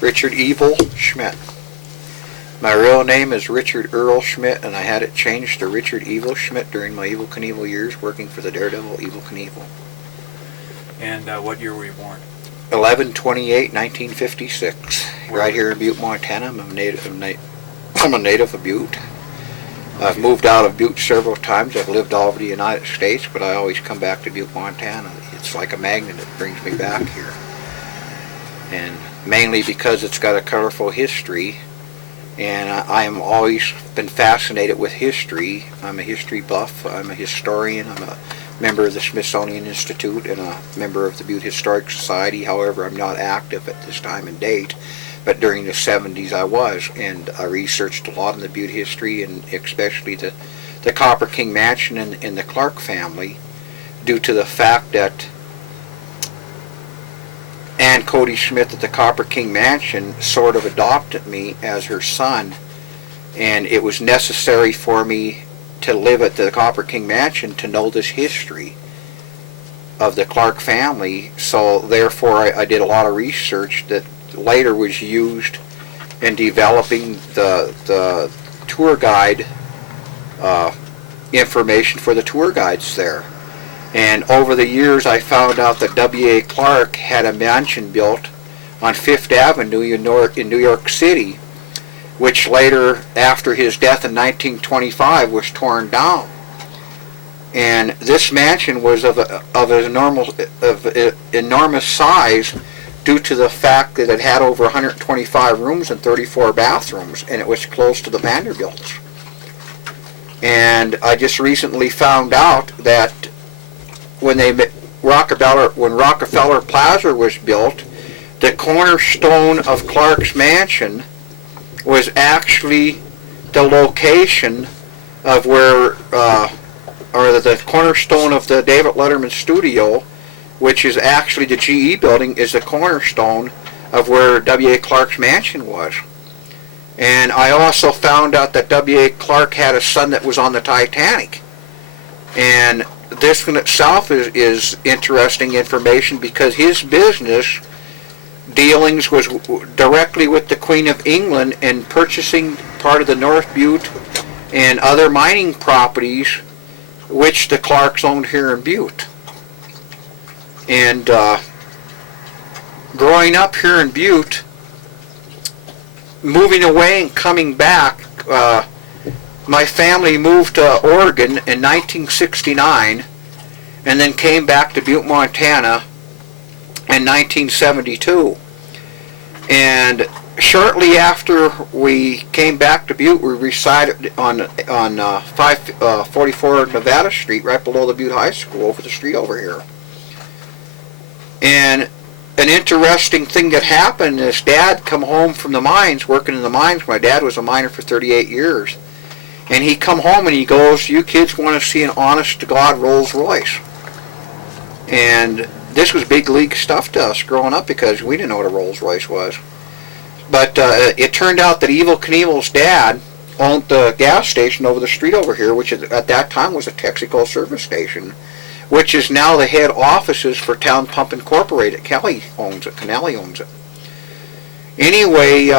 Richard Evel Schmidt. My real name is Richard Earl Schmidt, and I had it changed to Richard Evel Schmidt during my Evel Knievel years working for the daredevil Evel Knievel. And what year were you born? 11/28/1956, right here in Butte, Montana. I'm a native of Butte. I've moved out of Butte several times. I've lived all over the United States, but I always come back to Butte, Montana. It's like a magnet that brings me back here. And mainly because it's got a colorful history, and I am always been fascinated with history. I'm a history buff. I'm a historian. I'm a member of the Smithsonian Institute and a member of the Butte Historic Society. However, I'm not active at this time and date, but during the 70s I was, and I researched a lot in the Butte history, and especially the Copper King Mansion and the Clark family, due to the fact that Ann Cody Smith at the Copper King Mansion sort of adopted me as her son, and it was necessary for me to live at the Copper King Mansion to know this history of the Clark family. So therefore I did a lot of research that later was used in developing the tour guide information for the tour guides there. And over the years I found out that W.A. Clark had a mansion built on Fifth Avenue in New York City, which later, after his death in 1925, was torn down. And this mansion was of enormous size due to the fact that it had over 125 rooms and 34 bathrooms, and it was close to the Vanderbilts. And I just recently found out that when Rockefeller Plaza was built, the cornerstone of Clark's mansion was actually the location of where, or the cornerstone of the David Letterman studio, which is actually the GE building, is the cornerstone of where W.A. Clark's mansion was. And I also found out that W.A. Clark had a son that was on the Titanic. And this in itself is interesting information, because his business dealings was directly with the Queen of England and purchasing part of the North Butte and other mining properties which the Clarks owned here in Butte. And growing up here in Butte, moving away and coming back, my family moved to Oregon in 1969 and then came back to Butte, Montana in 1972. And shortly after we came back to Butte, we resided on 544 Nevada Street, right below the Butte High School, over the street over here. And an interesting thing that happened is Dad come home from the mines, working in the mines. My dad was a miner for 38 years. And he come home and he goes, "You kids want to see an honest-to-God Rolls Royce." And this was big league stuff to us growing up, because we didn't know what a Rolls Royce was. But it turned out that Evel Knievel's dad owned the gas station over the street over here, which at that time was a Texaco service station, which is now the head offices for Town Pump Incorporated. Kelly owns it. Canelli owns it. Anyway,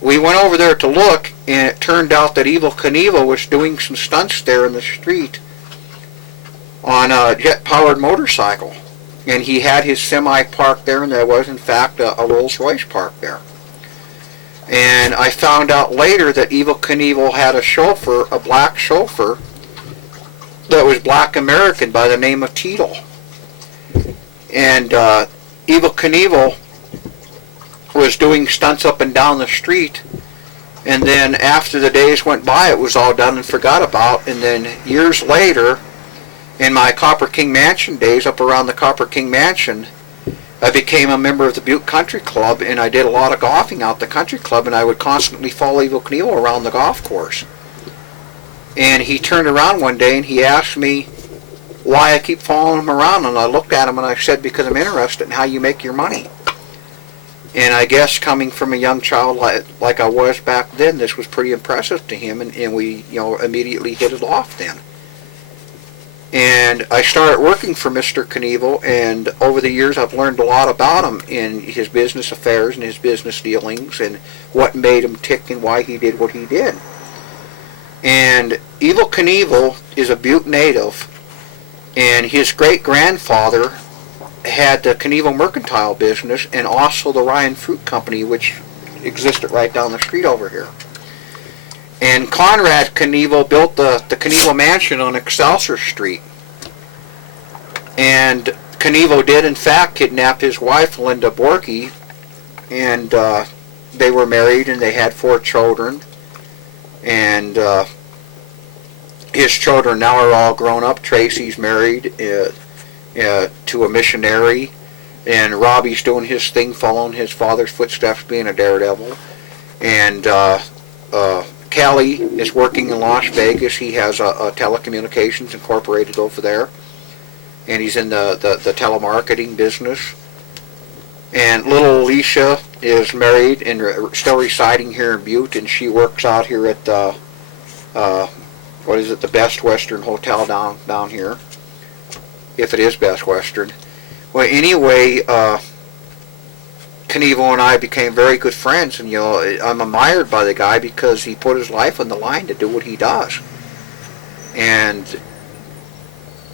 we went over there to look, and it turned out that Evel Knievel was doing some stunts there in the street on a jet-powered motorcycle. And he had his semi parked there, and there was, in fact, a Rolls Royce parked there. And I found out later that Evel Knievel had a chauffeur, a black chauffeur, that was black American by the name of Tito. And Evel Knievel was doing stunts up and down the street, and then after the days went by, it was all done and forgot about. And then years later, in my Copper King Mansion days up around the Copper King Mansion, I became a member of the Butte Country Club, and I did a lot of golfing out the country club, and I would constantly follow Evel Knievel around the golf course. And he turned around one day and he asked me why I keep following him around, and I looked at him and I said, "Because I'm interested in how you make your money." And I guess coming from a young child like I was back then, this was pretty impressive to him, and we immediately hit it off then. And I started working for Mr. Knievel, and over the years I've learned a lot about him in his business affairs and his business dealings and what made him tick and why he did what he did. And Evel Knievel is a Butte native, and his great-grandfather had the Knievel Mercantile business and also the Ryan Fruit Company, which existed right down the street over here. And Conrad Knievel built the Knievel Mansion on Excelsior Street. And Knievel did, in fact, kidnap his wife, Linda Borky, and they were married and they had 4 children. And his children now are all grown up. Tracy's married to a missionary, and Robbie's doing his thing, following his father's footsteps, being a daredevil. And Kelly is working in Las Vegas. He has a telecommunications incorporated over there, and he's in the telemarketing business. And little Alicia is married and still residing here in Butte, and she works out here at the the Best Western Hotel down here, if it is Best Western. Well, anyway, Knievel and I became very good friends, and I'm admired by the guy because he put his life on the line to do what he does. And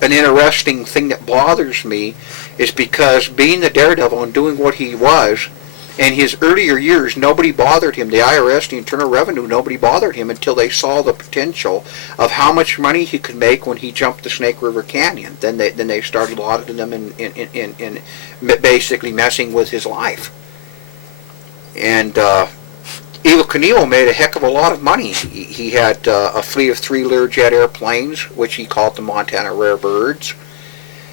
an interesting thing that bothers me is because being the daredevil and doing what he was, in his earlier years, nobody bothered him. The IRS, the Internal Revenue, nobody bothered him until they saw the potential of how much money he could make when he jumped the Snake River Canyon. Then they started auditing him and basically messing with his life. And Evel Knievel made a heck of a lot of money. He had a fleet of 3 Learjet airplanes, which he called the Montana Rare Birds.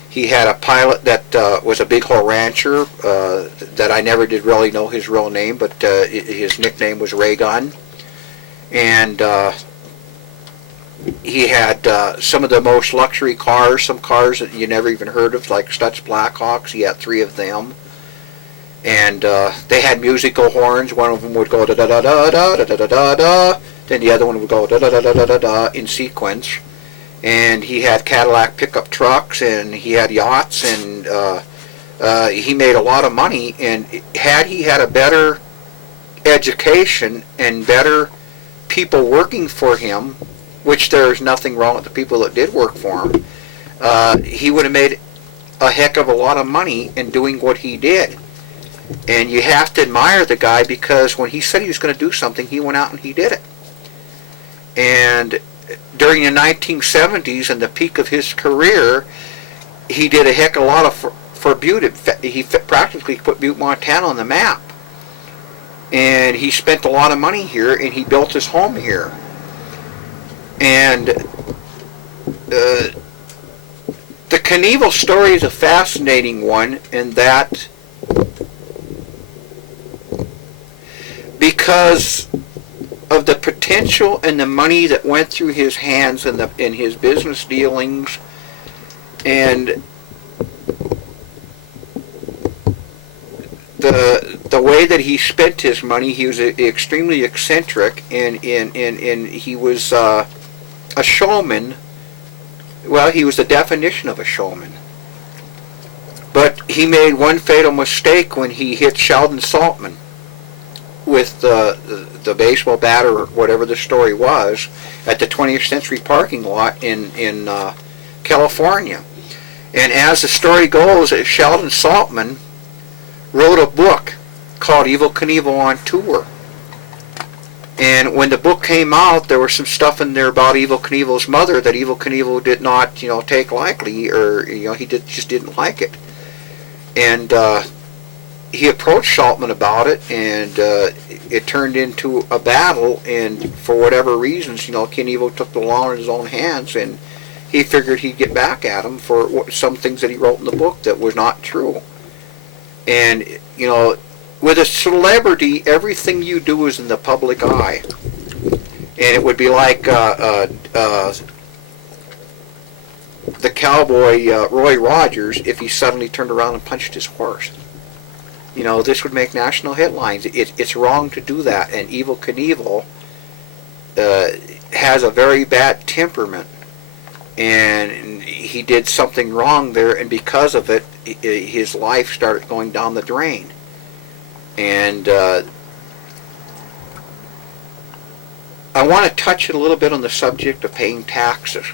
He had a pilot that was a big hole rancher that I never did really know his real name, but his nickname was Ray Gun. And he had some of the most luxury cars, some cars that you never even heard of, like Stutz Blackhawks. He had 3 of them. And they had musical horns. One of them would go da-da-da-da-da-da-da-da-da. Then the other one would go da-da-da-da-da-da in sequence. And he had Cadillac pickup trucks, and he had yachts, and he made a lot of money. And had he had a better education and better people working for him, which there's nothing wrong with the people that did work for him, he would have made a heck of a lot of money in doing what he did. And you have to admire the guy, because when he said he was going to do something, he went out and he did it. And during the 1970s and the peak of his career, he did a heck of a lot for Butte. He practically put Butte, Montana on the map. And he spent a lot of money here, and he built his home here. And the Knievel story is a fascinating one in that because of the potential and the money that went through his hands in his business dealings, and the way that he spent his money. He was extremely eccentric, and he was a showman. Well, he was the definition of a showman. But he made one fatal mistake when he hit Sheldon Saltman with the baseball bat, or whatever the story was, at the 20th Century parking lot in California. And as the story goes, Sheldon Saltman wrote a book called Evel Knievel on Tour. And when the book came out, there was some stuff in there about Evel Knievel's mother that Evel Knievel did not, take lightly, or he just didn't like it. And he approached Saltman about it, and it turned into a battle. And for whatever reasons, Knievel took the law in his own hands, and he figured he'd get back at him for some things that he wrote in the book that was not true. And with a celebrity, everything you do is in the public eye. And it would be like the cowboy Roy Rogers if he suddenly turned around and punched his horse. This would make national headlines. It's wrong to do that. And Evel Knievel has a very bad temperament. and he did something wrong there, and because of it, his life started going down the drain. And I want to touch a little bit on the subject of paying taxes.